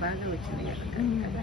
బాగా వచ్చింది కదా.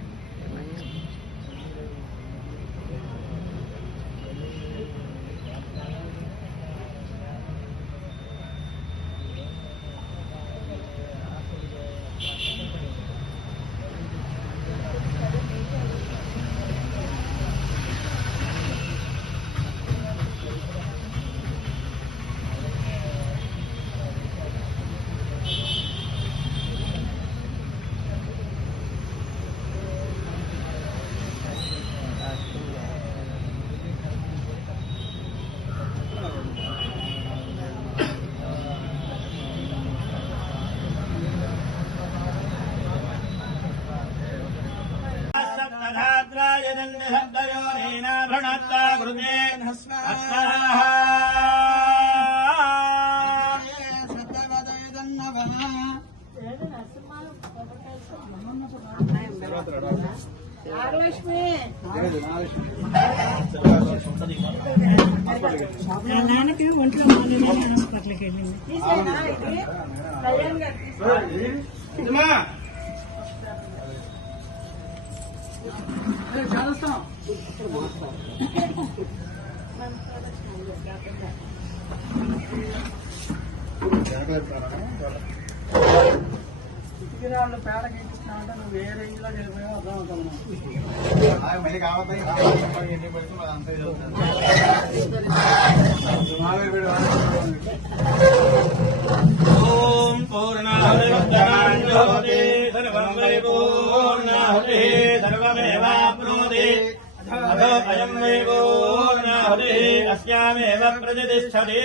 నాన్నకి ఒంట్లో హాస్పిటల్కి వెళ్ళింది. వాళ్ళు పేడ గీపిస్తున్నామంటే నువ్వు ఏ రేంజ్ లో వెళ్ళిపోయావు అర్థం అవుతాను. ఓం పూర్ణాహుతి సర్వం వై పూర్ణాహుతి సర్వమేవాప్నోతి అథో అయం వై పూర్ణాహుతి అస్యామేవ ప్రతిష్టతి.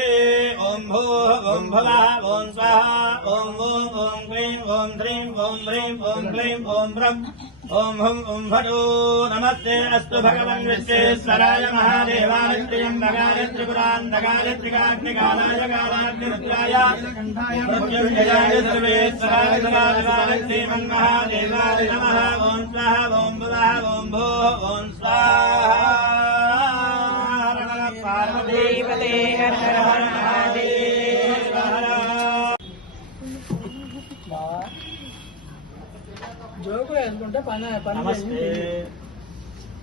ఓం భూః ఓం భువః ఓం స్వాహా ఓం ఓం ఓం క్లీం ఓం హ్రీం ఓం హ్రీం ఓం క్లీం ఓం బ్రహ్మ ఓం హుం ఓం భటో. నమస్తే అస్తు భగవన్ విశ్వేశ్వరాయ మహాదేవాయ త్ర్యంబకాయ త్రిపురాంతకాయ త్రికాగ్నికాలాయ కాలాగ్నిరుద్రాయ మృత్యుంజయాయ సర్వేశ్వరాయ సదాశివాయ శ్రీమన్మహాదేవాయ నమః. ఓం స్వాహా ఓం భువః ఓం భూః ఓం స్వాహా. పార్వతీపతే హర హర మహాదేవ హర. జోకు వేసుకుంటే పని నమస్తే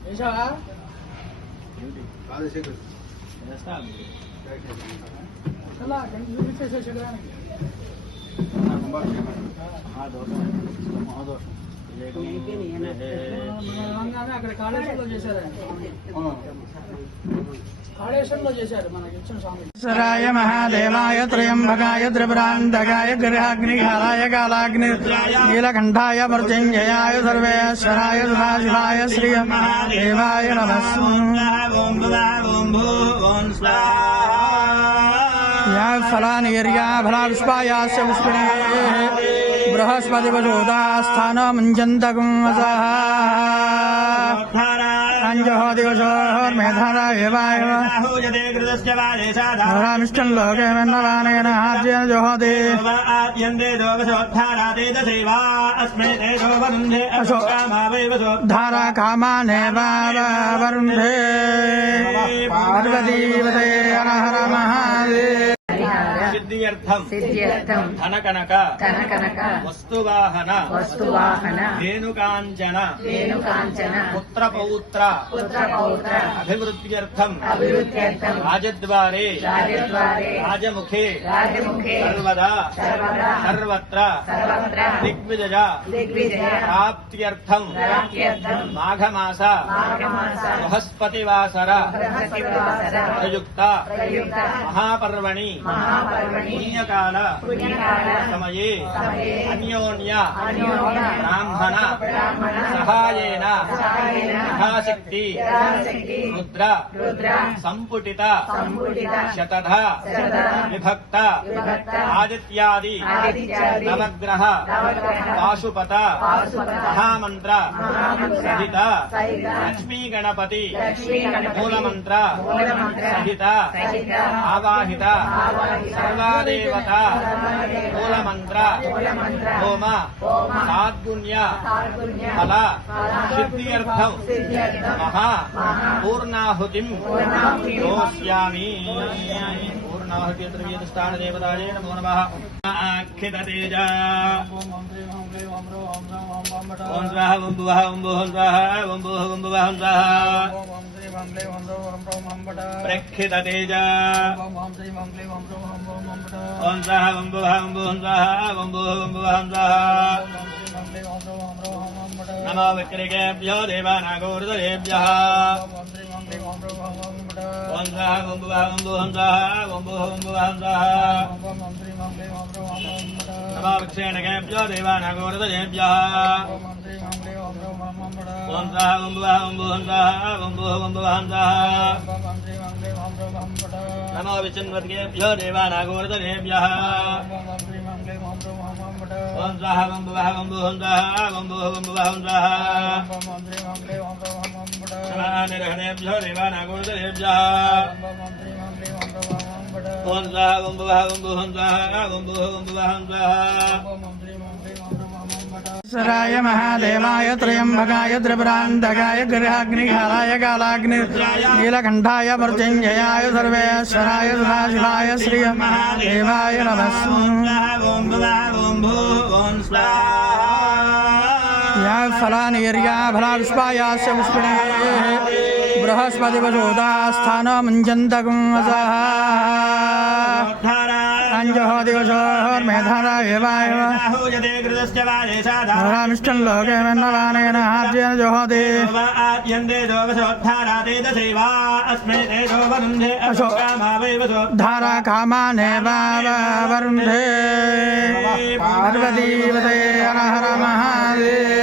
వేసావా? అసలు అక్కడి చూపించేసేసాడానికి మహాదోషం మహాదోషం తెలంగాణ అక్కడ కాళేశ్వరంలో చేశారు కాళేశ్వరంలో చేశారు మనకి ఇచ్చిన స్వామి సరాయ మహాదేవాయ త్రయంబకాయ త్రిపురాంతకాయ గృహాగ్నిహారాయ కాలాగ్ని నీలకంఠాయ మృత్యుంజయాయ సర్వేశ్వరాయ సదాశివాయ శ్రీ మహాదేవాయ నమః యా ఫలానిర్యా ఫలాపుష్పాయాస్య పుష్పిణే బృహస్పతివశోదాస్థాన ముంజంతకం వసః అంజహో దివసోర్మేధారామిష్టం లోకే వెన్నవానేన ఆర్జేన జోహోతి ధారా కామానే వరుంధే పార్వతీవతే హర హర మహాదేవ సిద్ధ్యర్థం ధనకనక వస్తువాహన ధేనుకాంచన పుత్రపౌత్ర అభివృద్ధ్యర్థం రాజద్వారే రాజముఖే సర్వదా సర్వత్ర దిగ్విజయ ప్రాప్త్యర్థం మాఘమాస బృహస్పతివాసర ప్రయుక్త మహాపర్వణి పుణ్యకాల సమయే అన్యోన్య బ్రాహ్మణ సహాయేన యథాశక్తి రుద్ర సంపుటిత శతధ విభక్త ఆదిత్యాది నవగ్రహ పాశుపత మహామంత్ర సహిత లక్ష్మీ గణపతి మూలమంత్ర సహిత ఆవాహిత సర్వాదేవత మూలమంత్ర హోమ సాద్గుణ్య ఫల సిద్ధ్యర్థం మహా పూర్ణాహుతిం దోష్యామి పూర్ణాహుతి ద్రవ్యస్థాన దేవతాయే నమో నమః అఖిత తేజ ఓం స్వాహ ఓం భువః ఓం భువః స్వాహ ఓం భువః ఓం భువః స్వాహ ప్రక్షిత తేజ ఓం స్వాహ ఓం భువః ఓం భువః స్వాహ ఓం భువః ఓం భువః స్వాహ నమో విక్రయేభ్యో దేవానాగోర్ధరేభ్యః ఓం స్వాహ ఓం భువః ఓం భువః స్వాహ ఓం భువః ఓం భువః స్వాహ నమో విక్షేణకేభ్యో దేవానాగోర్ధరేభ్యః ఓం స్వాహ ఓం భువః ఓం భువః స్వాహ ఓం భువః ఓం భువః స్వాహ నమో విచిన్వద్గేభ్యో దేవానాగోర్ధరేభ్యః ఓం స్వాహ ఓం భువః ఓం భువః స్వాహ ఓం భువః ఓం భువః స్వాహ నమానిర్హణేభ్యో దేవానాగోర్ధరేభ్యః ఓం స్వాహ ఓం భువః ఓం భువః స్వాహ ఓం భువః ఓం భువః స్వాహ సరాయ మహాదేవాయ త్రయంబకాయ త్రిపురాంతకాయ గృహాగ్నిహారాయ కాలాగ్ని నీలకంఠాయ మృత్యుంజయాయ సర్వేశ్వరాయ సదాశివాయ శ్రీ మహాదేవాయ నమః యా ఫలానిర్యా ఫలాపుష్పాయాస్య పుష్పిణే బృహస్పతివశోదాస్థాన ముంజంతకం వసః అంజహో దివసోర్మేధారామిష్టం లోకే వెన్నవానేన ఆర్జేన జోహోతి ధారా కామానే వరుంధే పార్వతీవతే హర హర మహాదేవ